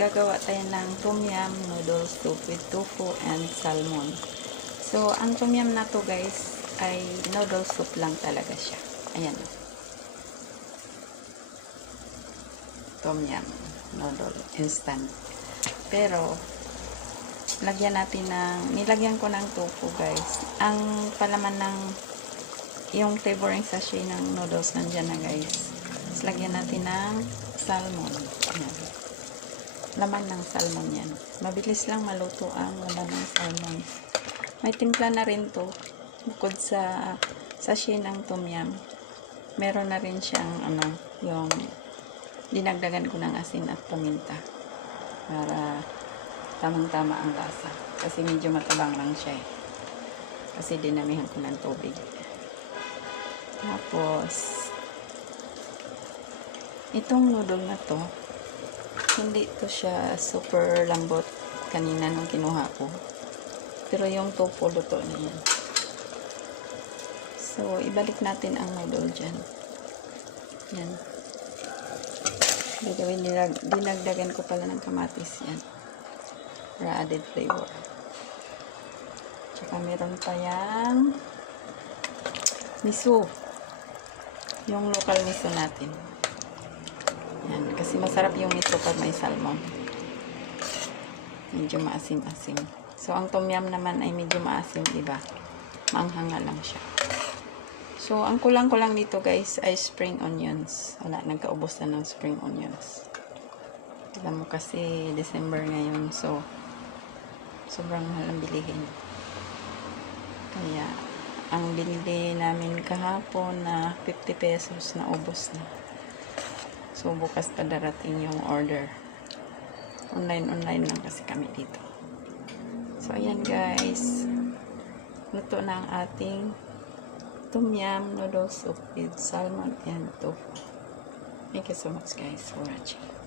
gagawa tayo ng tom yum noodle soup with tofu and salmon. So, ang tom yum na to guys, ay noodle soup lang talaga siya. Ayan. Tom yum noodle instant. Pero, nilagyan ko ng tofu guys. Ang palaman ng, yung flavoring sachet ng noodles nandyan na guys. Tapos lagyan natin ng salmon. Ayan. Laman ng salmon yan. Mabilis lang maluto ang laman ng salmon. May timpla na rin to. Bukod sa sachet ng tom yum, meron na rin siyang yung dinagdagan ko ng asin at paminta para tamang-tama ang lasa. Kasi medyo matabang lang siya eh. Kasi dinamihan ko ng tubig. Tapos, itong noodle na to, hindi to siya super lambot kanina nung kinuha ko. Pero yung tofu luto na yan. So, ibalik natin ang noodle dyan. Yan. Dinagdagan ko pala ng kamatis yan. Para added flavor. Tsaka meron pa yung miso. Yung local miso natin. Yan. Kasi masarap yung miso pag may salmon. Medyo maasim-asim. So, ang tom yum naman ay medyo maasim, diba? Maanghanga lang siya. So, ang kulang-kulang dito guys ay spring onions. Wala, nagkaubos na ng spring onions. Alam mo kasi December ngayon, so sobrang mahal ang bilihin. Kaya, ang binili namin kahapon na 50 pesos na ubos na. So, bukas pa darating yung order. Online lang kasi kami dito. So, ayan guys. Luto na ang ating tom yum noodle soup with salmon and tofu. Thank you so much guys for watching.